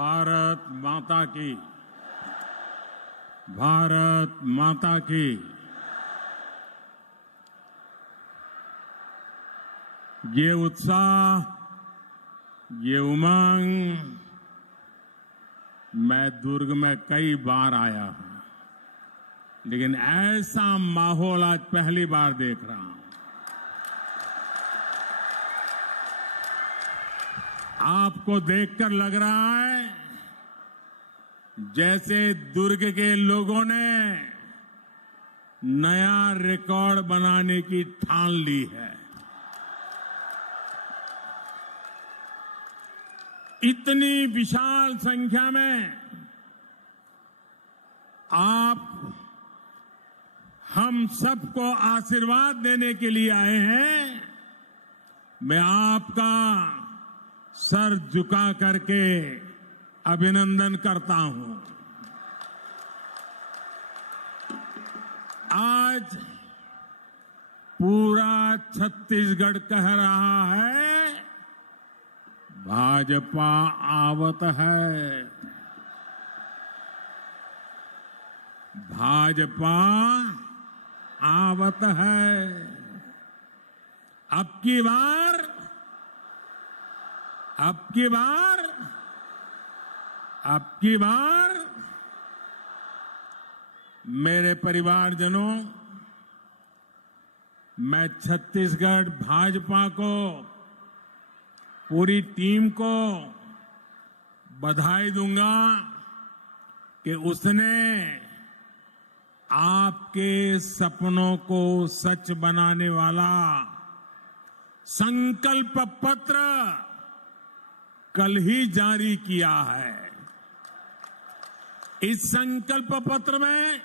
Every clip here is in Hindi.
भारत माता की, भारत माता की। ये उत्साह, ये उमंग, मैं दुर्ग में कई बार आया हूं, लेकिन ऐसा माहौल आज पहली बार देख रहा हूं। आपको देखकर लग रहा है जैसे दुर्ग के लोगों ने नया रिकॉर्ड बनाने की ठान ली है। इतनी विशाल संख्या में आप हम सबको आशीर्वाद देने के लिए आए हैं। मैं आपका सर झुका करके अभिनंदन करता हूं। आज पूरा छत्तीसगढ़ कह रहा है, भाजपा आवत है, भाजपा आवत है। अब की बार मेरे परिवारजनों, मैं छत्तीसगढ़ भाजपा को, पूरी टीम को बधाई दूंगा कि उसने आपके सपनों को सच बनाने वाला संकल्प पत्र कल ही जारी किया है। इस संकल्प पत्र में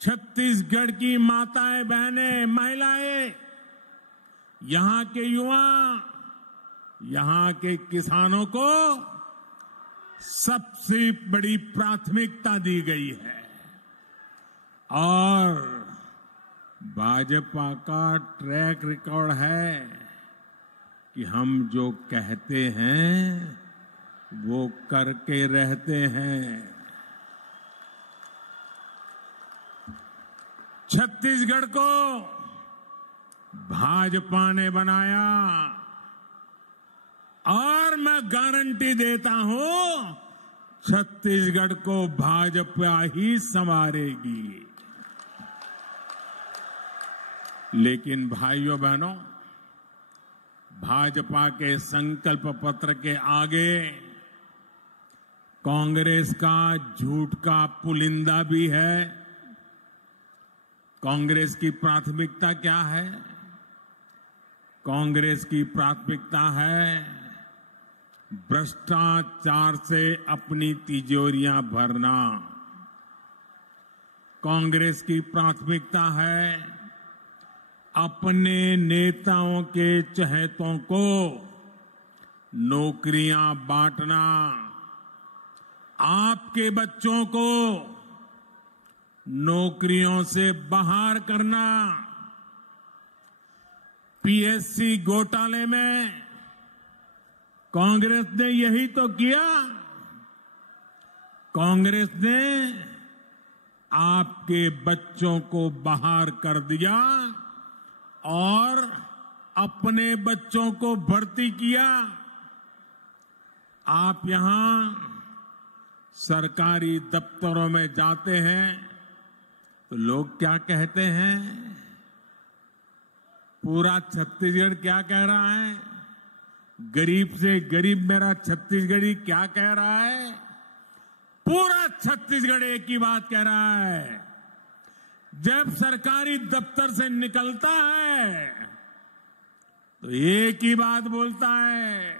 छत्तीसगढ़ की माताएं, बहनें, महिलाएं, यहां के युवा, यहां के किसानों को सबसे बड़ी प्राथमिकता दी गई है। और भाजपा का ट्रैक रिकॉर्ड है कि हम जो कहते हैं वो करके रहते हैं। छत्तीसगढ़ को भाजपा ने बनाया और मैं गारंटी देता हूं, छत्तीसगढ़ को भाजपा ही संवारेगी। लेकिन भाइयों बहनों, भाजपा के संकल्प पत्र के आगे कांग्रेस का झूठ का पुलिंदा भी है। कांग्रेस की प्राथमिकता क्या है? कांग्रेस की प्राथमिकता है भ्रष्टाचार से अपनी तिजोरियां भरना। कांग्रेस की प्राथमिकता है अपने नेताओं के चहेतों को नौकरियां बांटना, आपके बच्चों को नौकरियों से बाहर करना। पीएससी घोटाले में कांग्रेस ने यही तो किया। कांग्रेस ने आपके बच्चों को बाहर कर दिया और अपने बच्चों को भर्ती किया। आप यहां सरकारी दफ्तरों में जाते हैं तो लोग क्या कहते हैं? पूरा छत्तीसगढ़ क्या कह रहा है? गरीब से गरीब मेरा छत्तीसगढ़ी क्या कह रहा है? पूरा छत्तीसगढ़ एक ही बात कह रहा है। जब सरकारी दफ्तर से निकलता है तो एक ही बात बोलता है,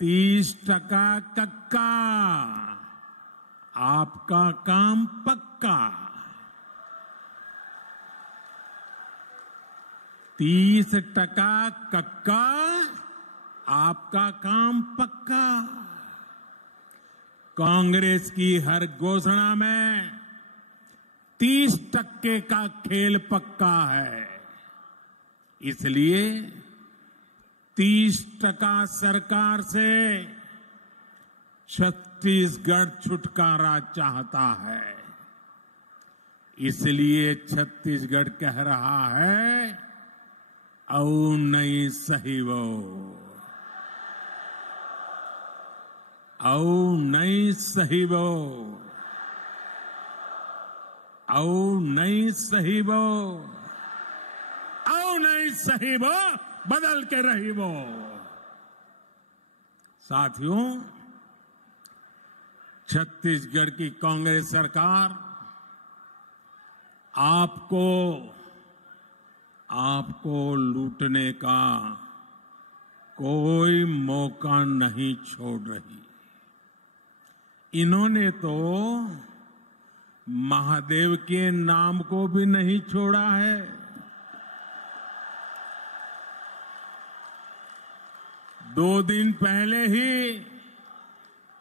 30% कक्का, आपका काम पक्का। 30% कक्का, आपका काम पक्का। कांग्रेस की हर घोषणा में 30% का खेल पक्का है। इसलिए 30% सरकार से छत्तीसगढ़ छुटकारा चाहता है। इसलिए छत्तीसगढ़ कह रहा है, औ नहीं सहीवो, औ नहीं सहीवो, औ नहीं सहीवो, औ नहीं सहीवो, बदल के रहीवो। साथियों, छत्तीसगढ़ की कांग्रेस सरकार आपको लूटने का कोई मौका नहीं छोड़ रही। इन्होंने तो महादेव के नाम को भी नहीं छोड़ा है। दो दिन पहले ही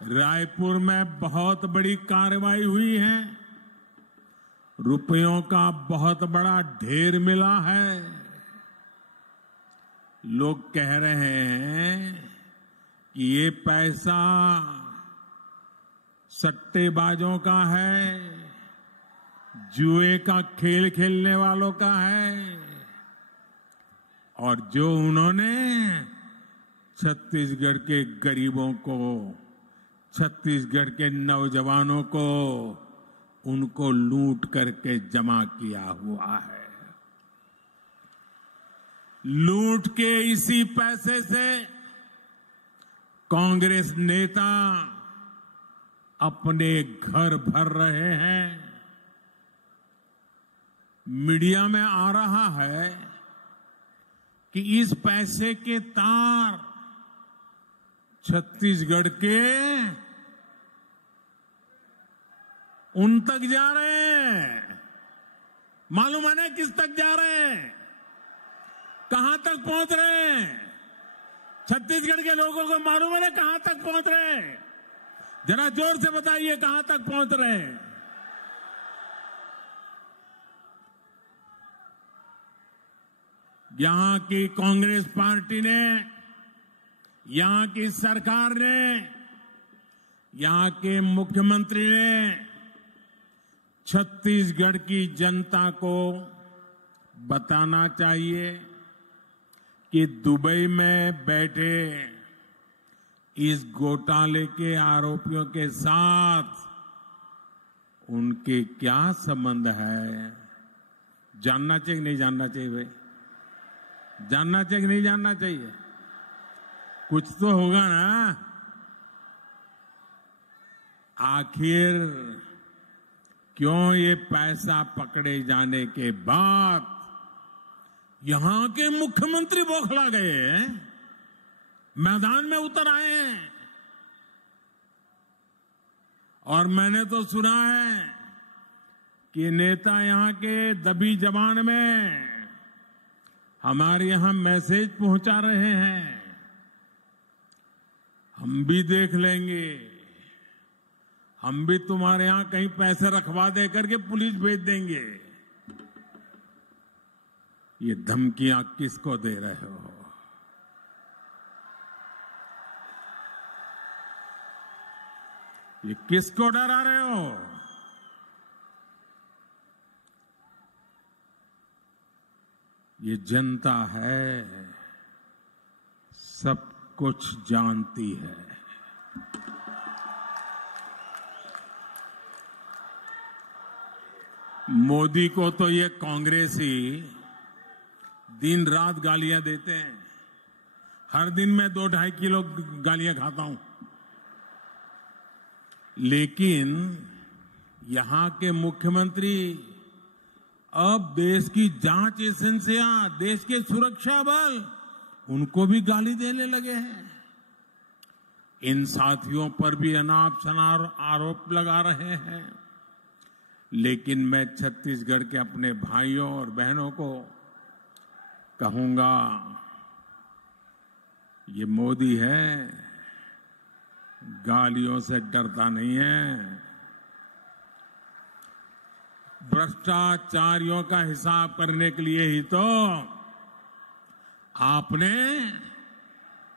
रायपुर में बहुत बड़ी कार्रवाई हुई है। रुपयों का बहुत बड़ा ढेर मिला है। लोग कह रहे हैं कि ये पैसा सट्टेबाजों का है, जुए का खेल खेलने वालों का है, और जो उन्होंने छत्तीसगढ़ के गरीबों को, छत्तीसगढ़ के नौजवानों को, उनको लूट करके जमा किया हुआ है। लूट के इसी पैसे से कांग्रेस नेता अपने घर भर रहे हैं। मीडिया में आ रहा है कि इस पैसे के तार छत्तीसगढ़ के उन तक जा रहे हैं। मालूम है ना किस तक जा रहे हैं, कहां तक पहुंच रहे हैं? छत्तीसगढ़ के लोगों को मालूम है ना कहां तक पहुंच रहे हैं? जरा जोर से बताइए कहां तक पहुंच रहे हैं। यहां की कांग्रेस पार्टी ने, यहां की सरकार ने, यहां के मुख्यमंत्री ने छत्तीसगढ़ की जनता को बताना चाहिए कि दुबई में बैठे इस घोटाले के आरोपियों के साथ उनके क्या संबंध है। जानना चाहिए कि नहीं जानना चाहिए भाई? जानना चाहिए कि नहीं जानना चाहिए? कुछ तो होगा ना। आखिर क्यों ये पैसा पकड़े जाने के बाद यहां के मुख्यमंत्री बौखला गए हैं, मैदान में उतर आए हैं? और मैंने तो सुना है कि नेता यहां के दबी जबान में हमारे यहां मैसेज पहुंचा रहे हैं, हम भी देख लेंगे, हम भी तुम्हारे यहां कहीं पैसे रखवा दे करके पुलिस भेज देंगे। ये धमकियां किसको दे रहे हो? ये किसको डरा रहे हो? ये जनता है, सब कुछ जानती है। मोदी को तो ये कांग्रेसी दिन रात गालियां देते हैं। हर दिन मैं 2-2.5 किलो गालियां खाता हूं। लेकिन यहां के मुख्यमंत्री अब देश की जांच एजेंसियां, देश के सुरक्षा बल, उनको भी गाली देने लगे हैं। इन साथियों पर भी अनाप शनाप आरोप लगा रहे हैं। लेकिन मैं छत्तीसगढ़ के अपने भाइयों और बहनों को कहूंगा, ये मोदी है, गालियों से डरता नहीं है। भ्रष्टाचारियों का हिसाब करने के लिए ही तो आपने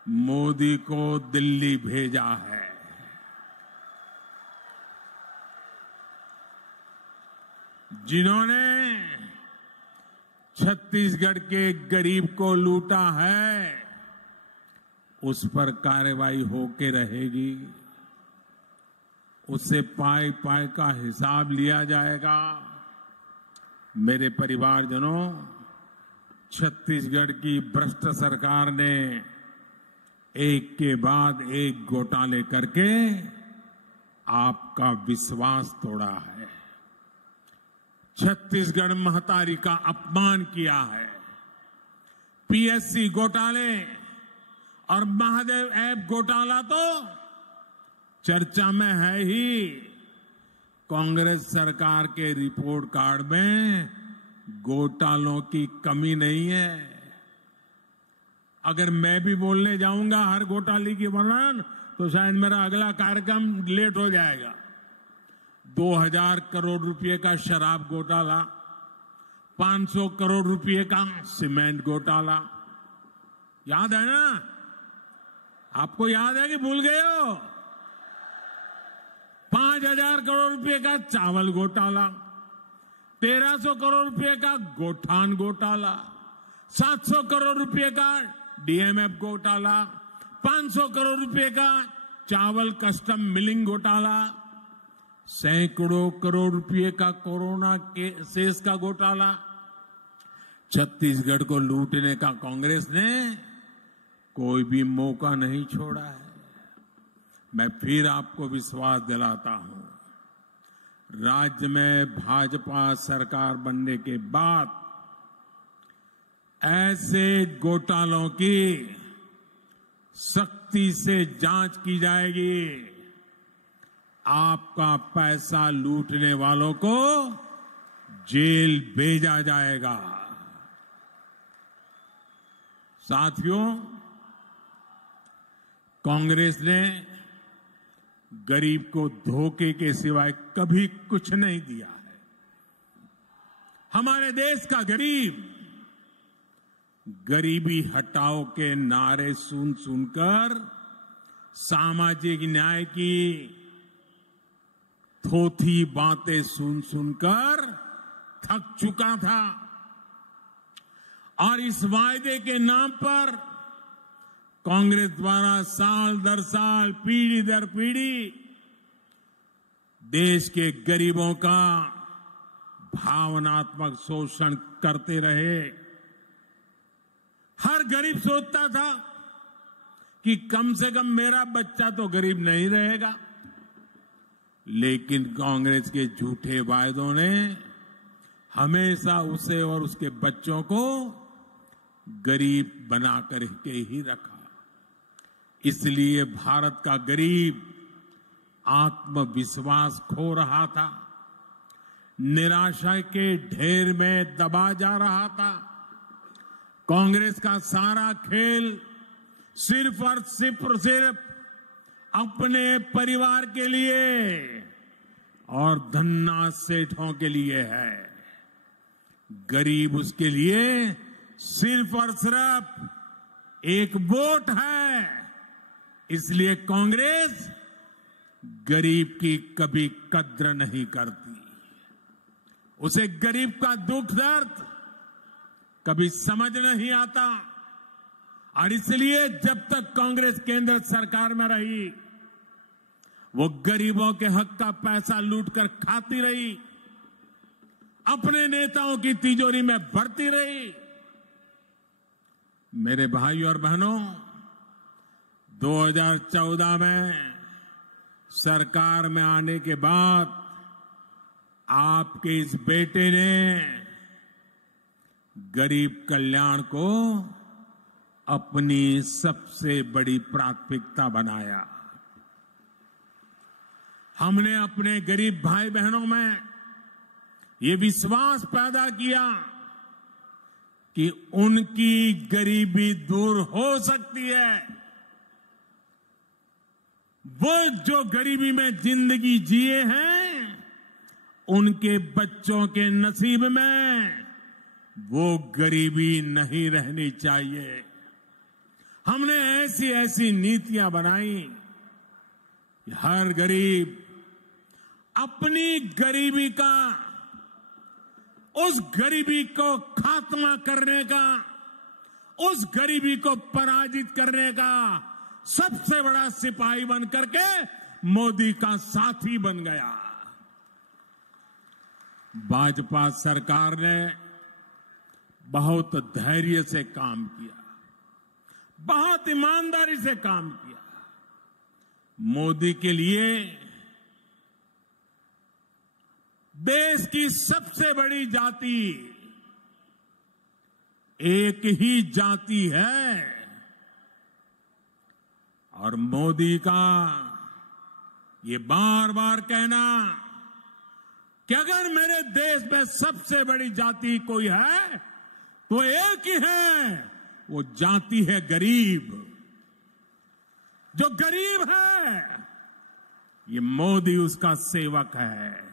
मोदी को दिल्ली भेजा है। जिन्होंने छत्तीसगढ़ के गरीब को लूटा है, उस पर कार्रवाई होके रहेगी। उससे पाई पाई का हिसाब लिया जाएगा। मेरे परिवारजनों, छत्तीसगढ़ की भ्रष्ट सरकार ने एक के बाद एक घोटाले करके आपका विश्वास तोड़ा है। छत्तीसगढ़ महतारी का अपमान किया है। पीएससी घोटाले और महादेव ऐप घोटाला तो चर्चा में है ही। कांग्रेस सरकार के रिपोर्ट कार्ड में घोटालों की कमी नहीं है। अगर मैं भी बोलने जाऊंगा हर घोटाले की वर्णन, तो शायद मेरा अगला कार्यक्रम लेट हो जाएगा। 2000 करोड़ रुपए का शराब घोटाला, 500 करोड़ रुपए का सीमेंट घोटाला, याद है ना? आपको याद है कि भूल गए हो? 5000 करोड़ रुपए का चावल घोटाला, 1300 करोड़ रुपए का गोठान घोटाला, 700 करोड़ रुपए का डीएमएफ घोटाला, 500 करोड़ रुपए का चावल कस्टम मिलिंग घोटाला, सैकड़ों करोड़ रुपए का कोरोना के सेस का घोटाला। छत्तीसगढ़ को लूटने का कांग्रेस ने कोई भी मौका नहीं छोड़ा है। मैं फिर आपको विश्वास दिलाता हूं, राज्य में भाजपा सरकार बनने के बाद ऐसे घोटालों की सख्ती से जांच की जाएगी। आपका पैसा लूटने वालों को जेल भेजा जाएगा। साथियों, कांग्रेस ने गरीब को धोखे के सिवाय कभी कुछ नहीं दिया है। हमारे देश का गरीब गरीबी हटाओ के नारे सुन सुनकर सामाजिक न्याय की थोथी बातें सुन सुनकर थक चुका था और इस वायदे के नाम पर कांग्रेस द्वारा साल दर साल, पीढ़ी दर पीढ़ी देश के गरीबों का भावनात्मक शोषण करते रहे। हर गरीब सोचता था कि कम से कम मेरा बच्चा तो गरीब नहीं रहेगा, लेकिन कांग्रेस के झूठे वायदों ने हमेशा उसे और उसके बच्चों को गरीब बना करके ही रखा। इसलिए भारत का गरीब आत्मविश्वास खो रहा था, निराशा के ढेर में दबा जा रहा था। कांग्रेस का सारा खेल सिर्फ और सिर्फ अपने परिवार के लिए और धन्ना सेठों के लिए है। गरीब उसके लिए सिर्फ और सिर्फ एक वोट है। इसलिए कांग्रेस गरीब की कभी कद्र नहीं करती। उसे गरीब का दुख दर्द कभी समझ नहीं आता और इसलिए जब तक कांग्रेस केंद्र सरकार में रही, वो गरीबों के हक का पैसा लूटकर खाती रही, अपने नेताओं की तिजोरी में भरती रही। मेरे भाई और बहनों, 2014 में सरकार में आने के बाद आपके इस बेटे ने गरीब कल्याण को अपनी सबसे बड़ी प्राथमिकता बनाया। हमने अपने गरीब भाई बहनों में ये विश्वास पैदा किया कि उनकी गरीबी दूर हो सकती है। वो जो गरीबी में जिंदगी जिए हैं, उनके बच्चों के नसीब में वो गरीबी नहीं रहनी चाहिए। हमने ऐसी ऐसी नीतियां बनाई कि हर गरीब अपनी गरीबी का उस गरीबी को खात्मा करने का, उस गरीबी को पराजित करने का सबसे बड़ा सिपाही बन करके मोदी का साथी बन गया। भाजपा सरकार ने बहुत धैर्य से काम किया, बहुत ईमानदारी से काम किया। मोदी के लिए देश की सबसे बड़ी जाति एक ही जाति है और मोदी का ये बार बार कहना कि अगर मेरे देश में सबसे बड़ी जाति कोई है तो एक ही है, वो जाति है गरीब। जो गरीब है ये मोदी उसका सेवक है,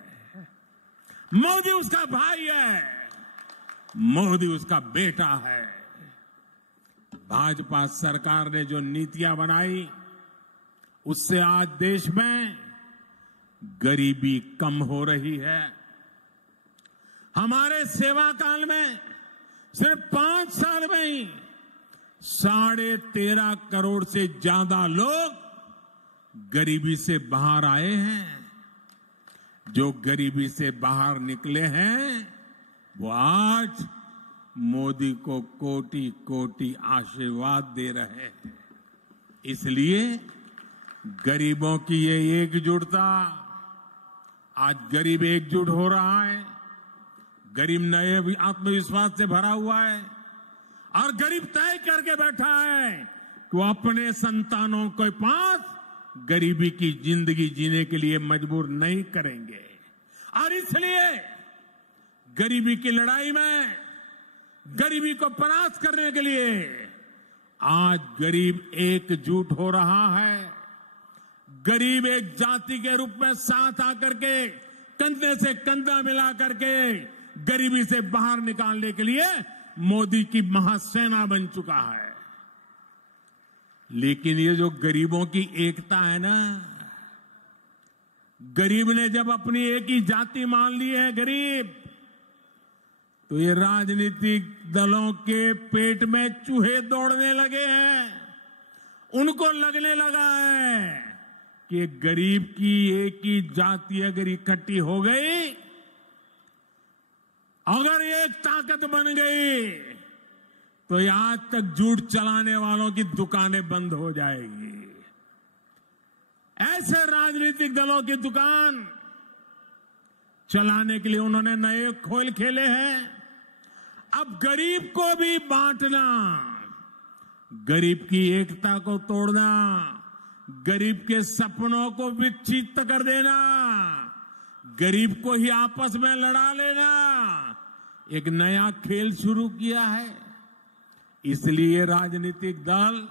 मोदी उसका भाई है, मोदी उसका बेटा है। भाजपा सरकार ने जो नीतियां बनाई उससे आज देश में गरीबी कम हो रही है। हमारे सेवा काल में सिर्फ 5 साल में ही 13.5 करोड़ से ज्यादा लोग गरीबी से बाहर आए हैं। जो गरीबी से बाहर निकले हैं वो आज मोदी को कोटि कोटि आशीर्वाद दे रहे हैं। इसलिए गरीबों की ये एकजुटता, आज गरीब एकजुट हो रहा है, गरीब नए आत्मविश्वास से भरा हुआ है और गरीब तय करके बैठा है कि वो अपने संतानों के पास गरीबी की जिंदगी जीने के लिए मजबूर नहीं करेंगे। और इसलिए गरीबी की लड़ाई में, गरीबी को परास्त करने के लिए आज गरीब एकजुट हो रहा है। गरीब एक जाति के रूप में साथ आकर के कंधे से कंधा मिला करके गरीबी से बाहर निकालने के लिए मोदी की महासेना बन चुका है। लेकिन ये जो गरीबों की एकता है ना, गरीब ने जब अपनी एक ही जाति मान ली है गरीब, तो ये राजनीतिक दलों के पेट में चूहे दौड़ने लगे हैं। उनको लगने लगा है कि गरीब की एक ही जाति अगर इकट्ठी हो गई, अगर एक ताकत बन गई, तो ये आज तक झूठ चलाने वालों की दुकानें बंद हो जाएगी। ऐसे राजनीतिक दलों की दुकान चलाने के लिए उन्होंने नए खेल खेले हैं। अब गरीब को भी बांटना, गरीब की एकता को तोड़ना, गरीब के सपनों को विक्षिप्त कर देना, गरीब को ही आपस में लड़ा लेना, एक नया खेल शुरू किया है। इसलिए राजनीतिक दल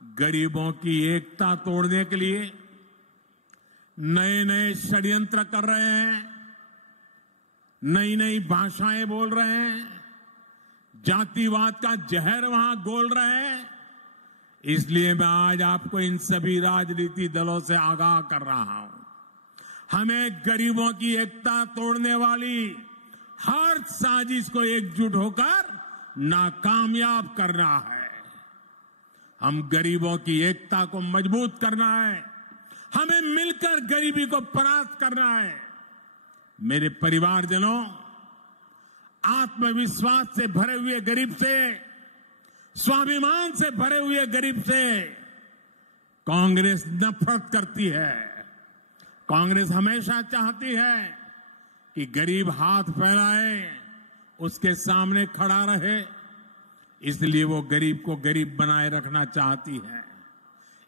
गरीबों की एकता तोड़ने के लिए नए नए षड्यंत्र कर रहे हैं, नई नई भाषाएं बोल रहे हैं, जातिवाद का जहर वहां घोल रहे हैं। इसलिए मैं आज आपको इन सभी राजनीतिक दलों से आगाह कर रहा हूं, हमें गरीबों की एकता तोड़ने वाली हर साजिश को एकजुट होकर नाकामयाब करना है। हम गरीबों की एकता को मजबूत करना है, हमें मिलकर गरीबी को परास्त करना है। मेरे परिवारजनों, आत्मविश्वास से भरे हुए गरीब से, स्वाभिमान से भरे हुए गरीब से कांग्रेस नफरत करती है। कांग्रेस हमेशा चाहती है कि गरीब हाथ फैलाए, उसके सामने खड़ा रहे, इसलिए वो गरीब को गरीब बनाए रखना चाहती है।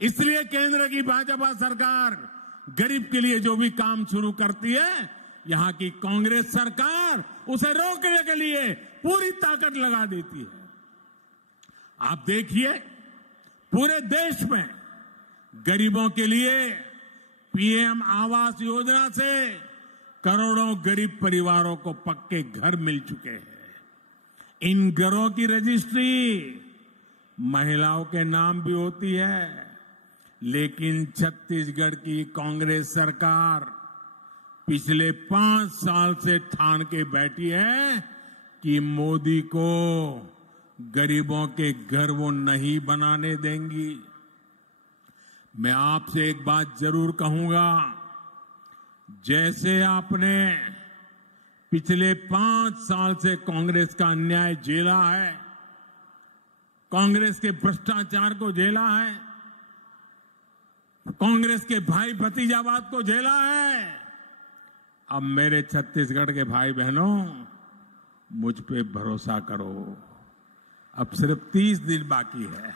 इसलिए केंद्र की भाजपा सरकार गरीब के लिए जो भी काम शुरू करती है, यहां की कांग्रेस सरकार उसे रोकने के लिए पूरी ताकत लगा देती है। आप देखिए, पूरे देश में गरीबों के लिए पीएम आवास योजना से करोड़ों गरीब परिवारों को पक्के घर मिल चुके हैं। इन घरों की रजिस्ट्री महिलाओं के नाम भी होती है, लेकिन छत्तीसगढ़ की कांग्रेस सरकार पिछले 5 साल से ठान के बैठी है कि मोदी को गरीबों के घर वो नहीं बनाने देंगी। मैं आपसे एक बात जरूर कहूंगा, जैसे आपने पिछले 5 साल से कांग्रेस का अन्याय झेला है, कांग्रेस के भ्रष्टाचार को झेला है, कांग्रेस के भाई भतीजावाद को झेला है, अब मेरे छत्तीसगढ़ के भाई बहनों मुझ पे भरोसा करो। अब सिर्फ 30 दिन बाकी है,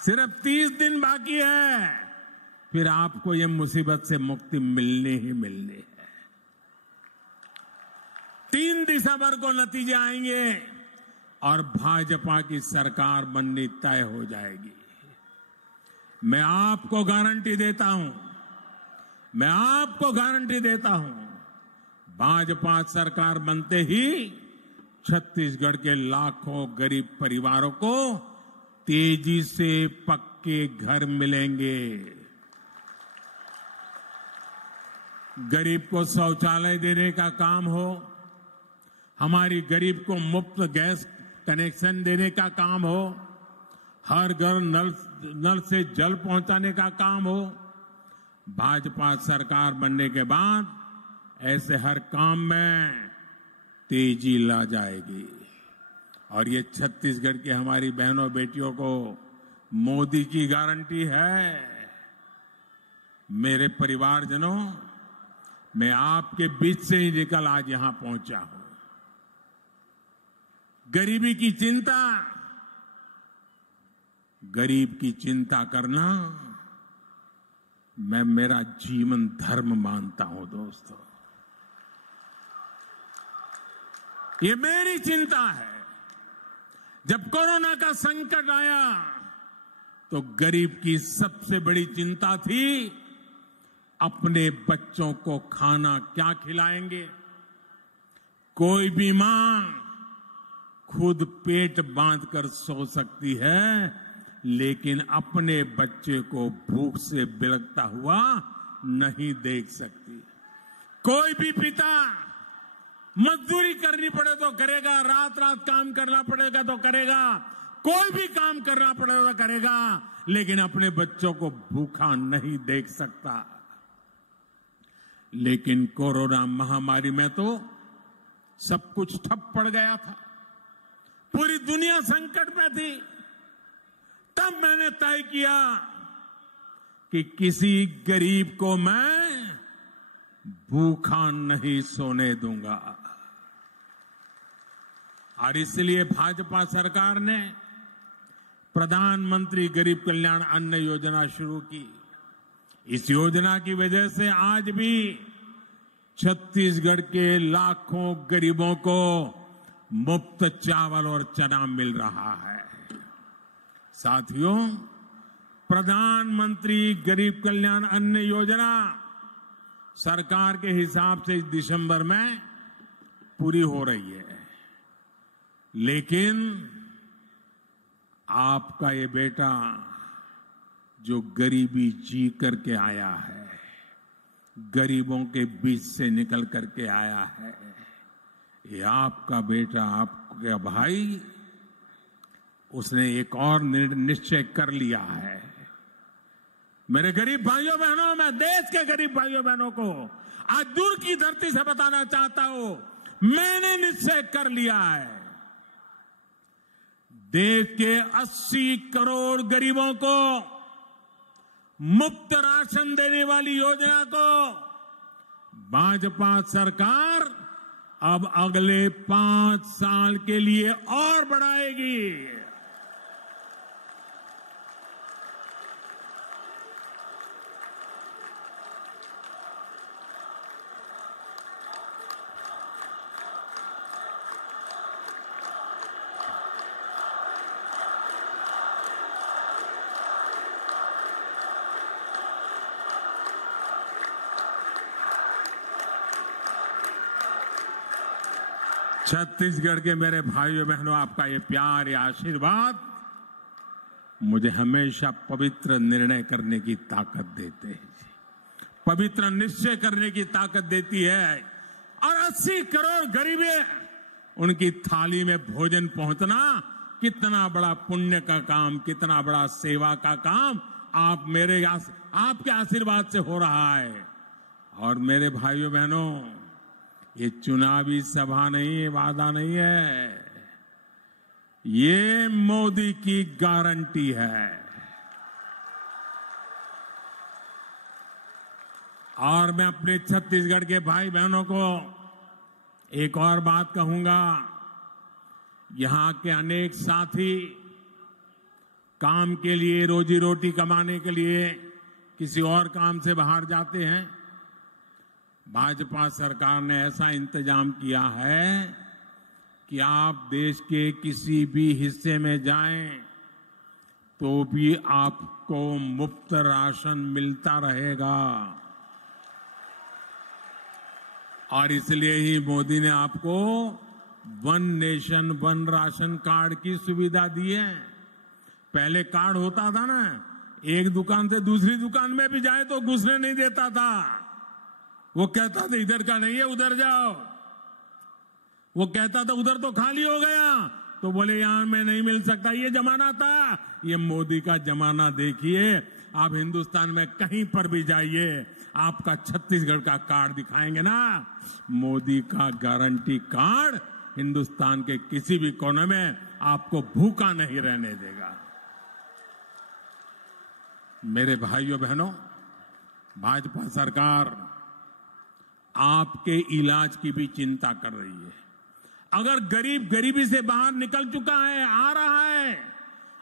सिर्फ 30 दिन बाकी है, फिर आपको ये मुसीबत से मुक्ति मिलनी ही मिलनी है। 3 दिसंबर को नतीजे आएंगे और भाजपा की सरकार बननी तय हो जाएगी। मैं आपको गारंटी देता हूं, मैं आपको गारंटी देता हूं, भाजपा सरकार बनते ही छत्तीसगढ़ के लाखों गरीब परिवारों को तेजी से पक्के घर मिलेंगे। गरीब को शौचालय देने का काम हो, हमारी गरीब को मुफ्त गैस कनेक्शन देने का काम हो, हर घर नल से जल पहुंचाने का काम हो, भाजपा सरकार बनने के बाद ऐसे हर काम में तेजी ला जाएगी। और ये छत्तीसगढ़ की हमारी बहनों बेटियों को मोदी की गारंटी है। मेरे परिवारजनों, मैं आपके बीच से ही निकल आज यहां पहुंचा हूं। गरीबी की चिंता, गरीब की चिंता करना मैं मेरा जीवन धर्म मानता हूं दोस्तों। ये मेरी चिंता है। जब कोरोना का संकट आया तो गरीब की सबसे बड़ी चिंता थी अपने बच्चों को खाना क्या खिलाएंगे। कोई भी मां खुद पेट बांधकर सो सकती है, लेकिन अपने बच्चे को भूख से बिलखता हुआ नहीं देख सकती। कोई भी पिता मजदूरी करनी पड़े तो करेगा, रात रात काम करना पड़ेगा तो करेगा, कोई भी काम करना पड़ेगा तो करेगा, लेकिन अपने बच्चों को भूखा नहीं देख सकता। लेकिन कोरोना महामारी में तो सब कुछ ठप पड़ गया था, पूरी दुनिया संकट में थी। तब मैंने तय किया कि किसी गरीब को मैं भूखा नहीं सोने दूंगा। और इसलिए भाजपा सरकार ने प्रधानमंत्री गरीब कल्याण अन्न योजना शुरू की। इस योजना की वजह से आज भी छत्तीसगढ़ के लाखों गरीबों को मुफ्त चावल और चना मिल रहा है। साथियों, प्रधानमंत्री गरीब कल्याण अन्न योजना सरकार के हिसाब से इस दिसंबर में पूरी हो रही है, लेकिन आपका ये बेटा जो गरीबी जी करके आया है, गरीबों के बीच से निकल करके आया है, ये आपका बेटा, आपका भाई, उसने एक और निश्चय कर लिया है। मेरे गरीब भाइयों बहनों, मैं देश के गरीब भाइयों बहनों को आज दूर की धरती से बताना चाहता हूं, मैंने निश्चय कर लिया है, देश के 80 करोड़ गरीबों को मुफ्त राशन देने वाली योजना को भाजपा सरकार अब अगले 5 साल के लिए और बढ़ाएगी। छत्तीसगढ़ के मेरे भाइयों बहनों, आपका ये प्यार, ये आशीर्वाद मुझे हमेशा पवित्र निर्णय करने की ताकत देते हैं। पवित्र निश्चय करने की ताकत देती है और 80 करोड़ गरीबे उनकी थाली में भोजन पहुंचना कितना बड़ा पुण्य का काम, कितना बड़ा सेवा का काम आपके आशीर्वाद से हो रहा है। और मेरे भाइयों बहनों, ये चुनावी सभा नहीं है, वादा नहीं है, ये मोदी की गारंटी है। और मैं अपने छत्तीसगढ़ के भाई बहनों को एक और बात कहूंगा, यहां के अनेक साथी काम के लिए, रोजी रोटी कमाने के लिए किसी और काम से बाहर जाते हैं। भाजपा सरकार ने ऐसा इंतजाम किया है कि आप देश के किसी भी हिस्से में जाएं तो भी आपको मुफ्त राशन मिलता रहेगा। और इसलिए ही मोदी ने आपको one nation one ration card की सुविधा दी है। पहले कार्ड होता था ना, एक दुकान से दूसरी दुकान में भी जाए तो घुसने नहीं देता था। वो कहता था इधर का नहीं है, उधर जाओ। वो कहता था उधर तो खाली हो गया, तो बोले यहां में नहीं मिल सकता। ये जमाना था। ये मोदी का जमाना देखिए। आप हिंदुस्तान में कहीं पर भी जाइए, आपका छत्तीसगढ़ का कार्ड दिखाएंगे ना, मोदी का गारंटी कार्ड हिंदुस्तान के किसी भी कोने में आपको भूखा नहीं रहने देगा। मेरे भाइयों बहनों, भाजपा सरकार आपके इलाज की भी चिंता कर रही है। अगर गरीब गरीबी से बाहर निकल चुका है, आ रहा है,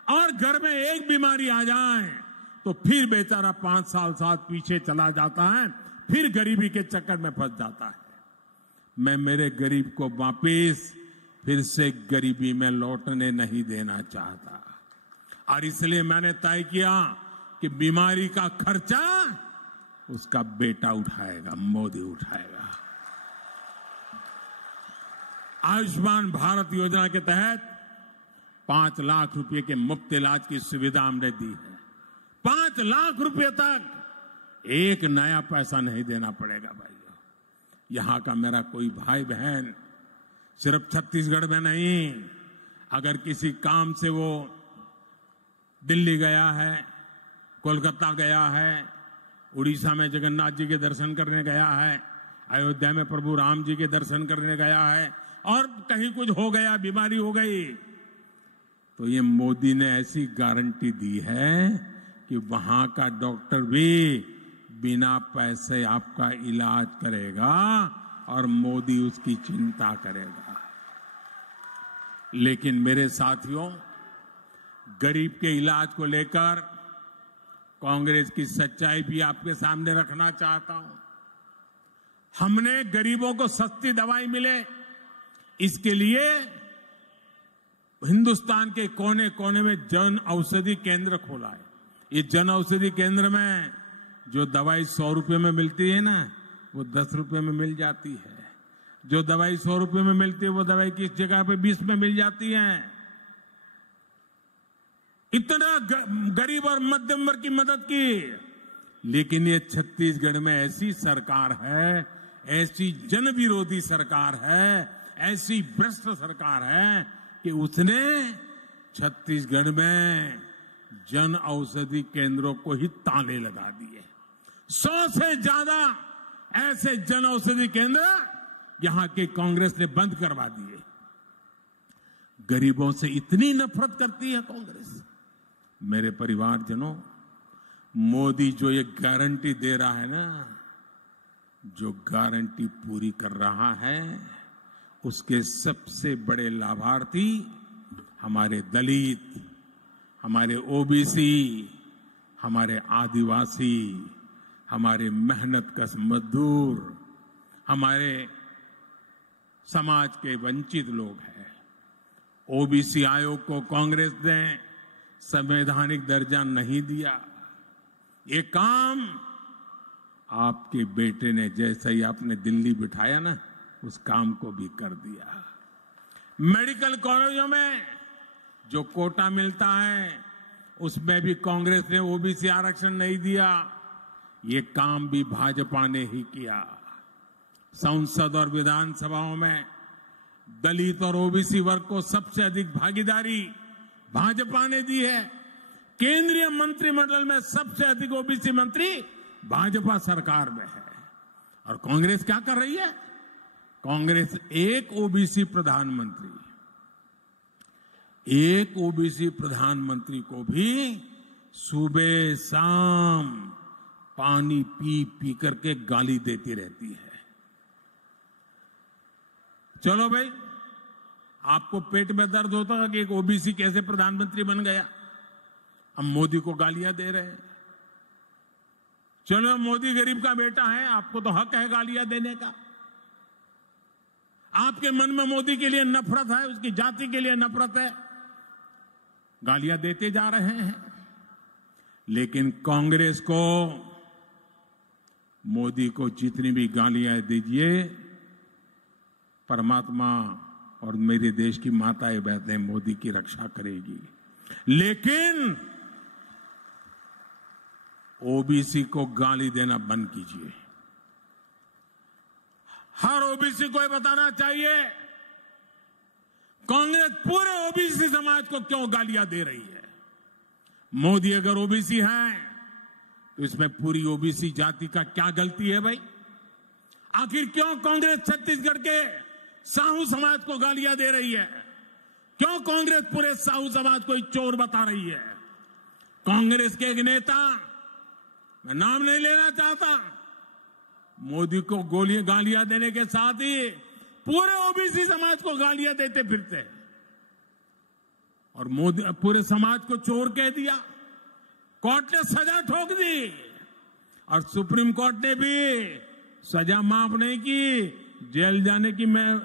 और घर में एक बीमारी आ जाए तो फिर बेचारा 5 साल पीछे चला जाता है, फिर गरीबी के चक्कर में फंस जाता है। मैं मेरे गरीब को वापिस फिर से गरीबी में लौटने नहीं देना चाहता। और इसलिए मैंने तय किया कि बीमारी का खर्चा उसका बेटा उठाएगा, मोदी उठाएगा। आयुष्मान भारत योजना के तहत 5 लाख रुपए के मुफ्त इलाज की सुविधा हमने दी है। 5 लाख रुपए तक एक नया पैसा नहीं देना पड़ेगा भाइयों। यहां का मेरा कोई भाई बहन सिर्फ छत्तीसगढ़ में नहीं, अगर किसी काम से वो दिल्ली गया है, कोलकाता गया है, उड़ीसा में जगन्नाथ जी के दर्शन करने गया है, अयोध्या में प्रभु राम जी के दर्शन करने गया है, और कहीं कुछ हो गया, बीमारी हो गई, तो ये मोदी ने ऐसी गारंटी दी है कि वहां का डॉक्टर भी बिना पैसे आपका इलाज करेगा और मोदी उसकी चिंता करेगा। लेकिन मेरे साथियों, गरीब के इलाज को लेकर कांग्रेस की सच्चाई भी आपके सामने रखना चाहता हूं। हमने गरीबों को सस्ती दवाई मिले, इसके लिए हिंदुस्तान के कोने कोने में जन औषधि केंद्र खोला है। ये जन औषधि केंद्र में जो दवाई 100 रुपए में मिलती है ना, वो 10 रुपए में मिल जाती है। जो दवाई 100 रुपए में मिलती है, वो दवाई किस जगह पे 20 में मिल जाती है। इतना गरीब और मध्यम वर्ग की मदद की। लेकिन ये छत्तीसगढ़ में ऐसी सरकार है, ऐसी जन विरोधी सरकार है, ऐसी भ्रष्ट सरकार है कि उसने छत्तीसगढ़ में जन औषधि केंद्रों को ही ताले लगा दिए। 100 से ज्यादा ऐसे जन औषधि केंद्र यहां के कांग्रेस ने बंद करवा दिए। गरीबों से इतनी नफरत करती है कांग्रेस। मेरे परिवारजनों, मोदी जो ये गारंटी दे रहा है ना, जो गारंटी पूरी कर रहा है, उसके सबसे बड़े लाभार्थी हमारे दलित, हमारे ओबीसी, हमारे आदिवासी, हमारे मेहनतकश मजदूर, हमारे समाज के वंचित लोग हैं। ओबीसी आयोग को कांग्रेस ने संवैधानिक दर्जा नहीं दिया। ये काम आपके बेटे ने, जैसे ही आपने दिल्ली बिठाया ना, उस काम को भी कर दिया। मेडिकल कॉलेजों में जो कोटा मिलता है, उसमें भी कांग्रेस ने ओबीसी आरक्षण नहीं दिया। ये काम भी भाजपा ने ही किया। संसद और विधानसभाओं में दलित और ओबीसी वर्ग को सबसे अधिक भागीदारी भाजपा ने दी है। केंद्रीय मंत्रिमंडल में सबसे अधिक ओबीसी मंत्री भाजपा सरकार में है। और कांग्रेस क्या कर रही है? कांग्रेस एक ओबीसी प्रधानमंत्री को भी सुबह शाम पानी पी पी करके गाली देती रहती है। चलो भाई, आपको पेट में दर्द होता है कि एक ओबीसी कैसे प्रधानमंत्री बन गया, अब मोदी को गालियां दे रहे हैं। चलो, मोदी गरीब का बेटा है, आपको तो हक है गालियां देने का। आपके मन में मोदी के लिए नफरत है, उसकी जाति के लिए नफरत है, गालियां देते जा रहे हैं। लेकिन कांग्रेस को मोदी को जितनी भी गालियां दीजिए, परमात्मा और मेरे देश की माताएं बहनें मोदी की रक्षा करेगी। लेकिन ओबीसी को गाली देना बंद कीजिए। हर ओबीसी को ये बताना चाहिए कांग्रेस पूरे ओबीसी समाज को क्यों गालियां दे रही है। मोदी अगर ओबीसी है तो इसमें पूरी ओबीसी जाति का क्या गलती है भाई? आखिर क्यों कांग्रेस छत्तीसगढ़ के साहू समाज को गालियां दे रही है? क्यों कांग्रेस पूरे साहू समाज को चोर बता रही है? कांग्रेस के एक नेता, मैं नाम नहीं लेना चाहता, मोदी को गालियां देने के साथ ही पूरे ओबीसी समाज को गालियां देते फिरते हैं और मोदी पूरे समाज को चोर कह दिया। कोर्ट ने सजा ठोक दी और सुप्रीम कोर्ट ने भी सजा माफ नहीं की, जेल जाने की मैं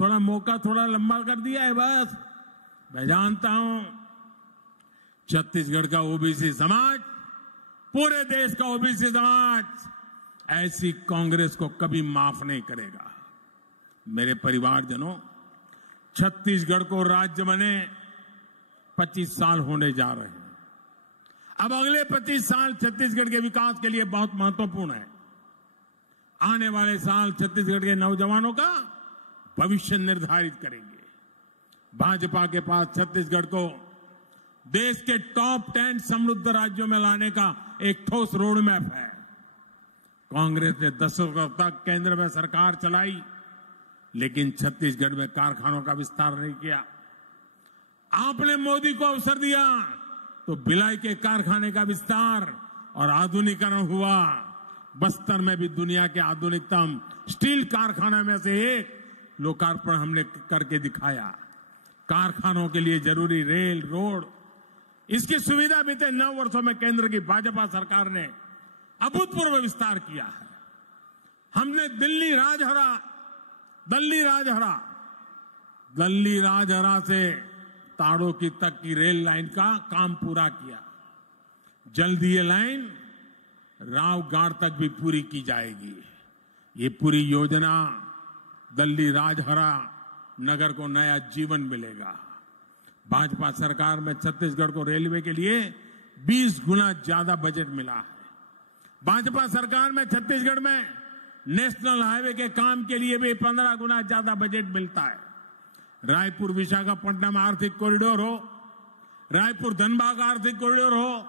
थोड़ा मौका थोड़ा लंबा कर दिया है। बस मैं जानता हूं छत्तीसगढ़ का ओबीसी समाज, पूरे देश का ओबीसी समाज ऐसी कांग्रेस को कभी माफ नहीं करेगा। मेरे परिवारजनों, छत्तीसगढ़ को राज्य बने 25 साल होने जा रहे हैं। अब अगले 25 साल छत्तीसगढ़ के विकास के लिए बहुत महत्वपूर्ण है। आने वाले साल छत्तीसगढ़ के नौजवानों का भविष्य निर्धारित करेंगे। भाजपा के पास छत्तीसगढ़ को देश के टॉप 10 समृद्ध राज्यों में लाने का एक ठोस रोड मैप है। कांग्रेस ने दशकों तक केंद्र में सरकार चलाई, लेकिन छत्तीसगढ़ में कारखानों का विस्तार नहीं किया। आपने मोदी को अवसर दिया तो भिलाई के कारखाने का विस्तार और आधुनिकीकरण हुआ। बस्तर में भी दुनिया के आधुनिकतम स्टील कारखाने में से एक लोकार्पण हमने करके दिखाया। कारखानों के लिए जरूरी रेल, रोड, इसकी सुविधा बीते 9 वर्षों में केंद्र की भाजपा सरकार ने अभूतपूर्व विस्तार किया है। हमने दिल्ली राजहरा से ताड़ोकी तक की रेल लाइन का काम पूरा किया। जल्दी ये लाइन रावगढ़ तक भी पूरी की जाएगी। ये पूरी योजना दिल्ली राजहरा नगर को नया जीवन मिलेगा। भाजपा सरकार में छत्तीसगढ़ को रेलवे के लिए 20 गुना ज्यादा बजट मिला है। भाजपा सरकार में छत्तीसगढ़ में नेशनल हाईवे के काम के लिए भी 15 गुना ज्यादा बजट मिलता है। रायपुर विशाखापट्टनम आर्थिक कॉरिडोर हो, रायपुर धनबाद आर्थिक कॉरिडोर हो,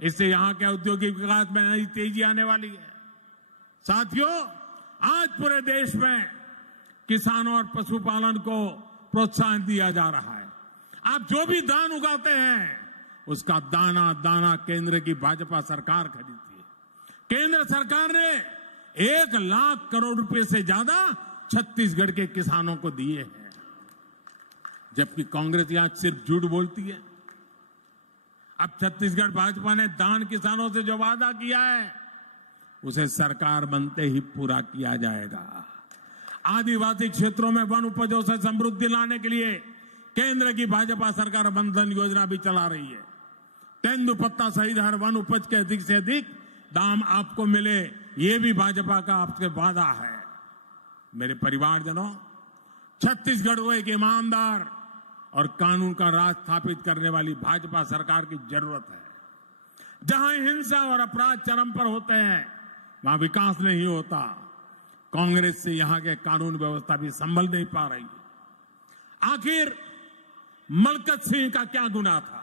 इससे यहां के औद्योगिक विकास में नई तेजी आने वाली है। साथियों, आज पूरे देश में किसानों और पशुपालन को प्रोत्साहन दिया जा रहा है। आप जो भी धान उगाते हैं उसका दाना दाना केंद्र की भाजपा सरकार खरीदती है। केंद्र सरकार ने 1 लाख करोड़ रुपए से ज्यादा छत्तीसगढ़ के किसानों को दिए हैं, जबकि कांग्रेस यहां सिर्फ झूठ बोलती है। अब छत्तीसगढ़ भाजपा ने धान किसानों से जो वादा किया है उसे सरकार बनते ही पूरा किया जाएगा। आदिवासी क्षेत्रों में वन उपजों से समृद्धि लाने के लिए केंद्र की भाजपा सरकार वनधन योजना भी चला रही है। तेंदुपत्ता सहित हर वन उपज के अधिक से अधिक दाम आपको मिले, ये भी भाजपा का आपसे वादा है। मेरे परिवारजनों, छत्तीसगढ़ को एक ईमानदार और कानून का राज स्थापित करने वाली भाजपा सरकार की जरूरत है। जहां हिंसा और अपराध चरम पर होते हैं वहां विकास नहीं होता। कांग्रेस से यहां के कानून व्यवस्था भी संभल नहीं पा रही। आखिर मलकत सिंह का क्या गुनाह था?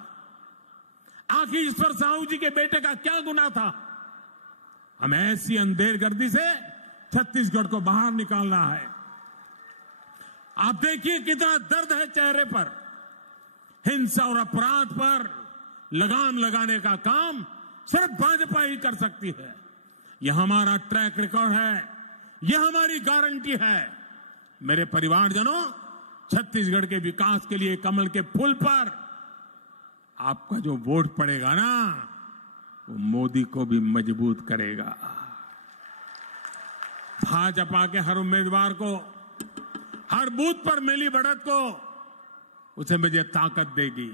आखिर ईश्वर साहू जी के बेटे का क्या गुनाह था? हमें ऐसी अंधेरगर्दी से छत्तीसगढ़ को बाहर निकालना है। आप देखिए कितना दर्द है चेहरे पर। हिंसा और अपराध पर लगाम लगाने का काम सिर्फ भाजपा ही कर सकती है। यह हमारा ट्रैक रिकॉर्ड है, यह हमारी गारंटी है। मेरे परिवारजनों, छत्तीसगढ़ के विकास के लिए कमल के फूल पर आपका जो वोट पड़ेगा ना, वो मोदी को भी मजबूत करेगा। भाजपा के हर उम्मीदवार को, हर बूथ पर मिली बढ़त को उसे मुझे ताकत देगी।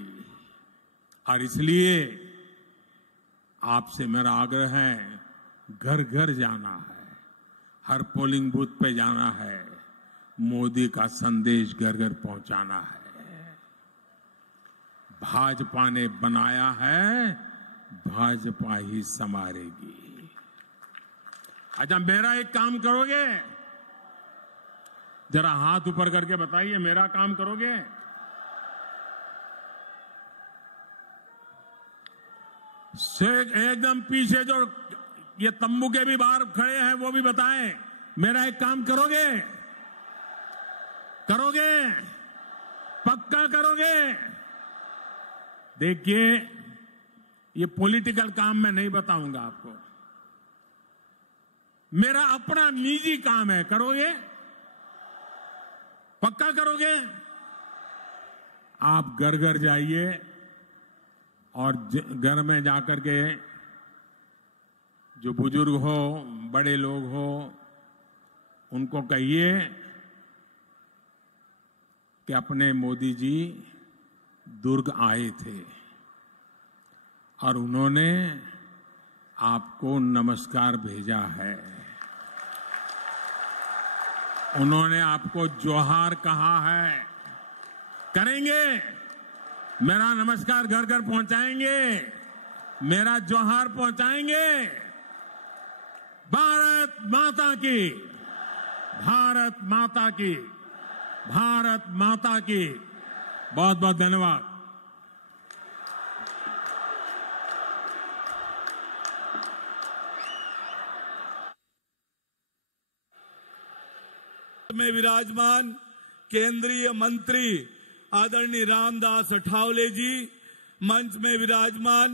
और इसलिए आपसे मेरा आग्रह है, घर घर जाना है, हर पोलिंग बूथ पे जाना है, मोदी का संदेश घर घर पहुंचाना है। भाजपा ने बनाया है, भाजपा ही संवारेगी। अच्छा, मेरा एक काम करोगे? जरा हाथ ऊपर करके बताइए, मेरा काम करोगे? एकदम पीछे जो ये तंबू के भी बाहर खड़े हैं वो भी बताएं, मेरा एक काम करोगे? करोगे? पक्का करोगे? देखिए, ये पॉलिटिकल काम मैं नहीं बताऊंगा आपको, मेरा अपना निजी काम है। करोगे? पक्का करोगे? आप घर घर जाइए और घर में जाकर के जो बुजुर्ग हो, बड़े लोग हो, उनको कहिए कि अपने मोदी जी दुर्ग आए थे और उन्होंने आपको नमस्कार भेजा है, उन्होंने आपको जोहार कहा है। करेंगे? मेरा नमस्कार घर घर पहुंचाएंगे, मेरा जोहार पहुंचाएंगे। भारत माता की, भारत माता की, भारत माता की। बहुत बहुत धन्यवाद। में विराजमान केंद्रीय मंत्री आदरणीय रामदास अठावले जी, मंच में विराजमान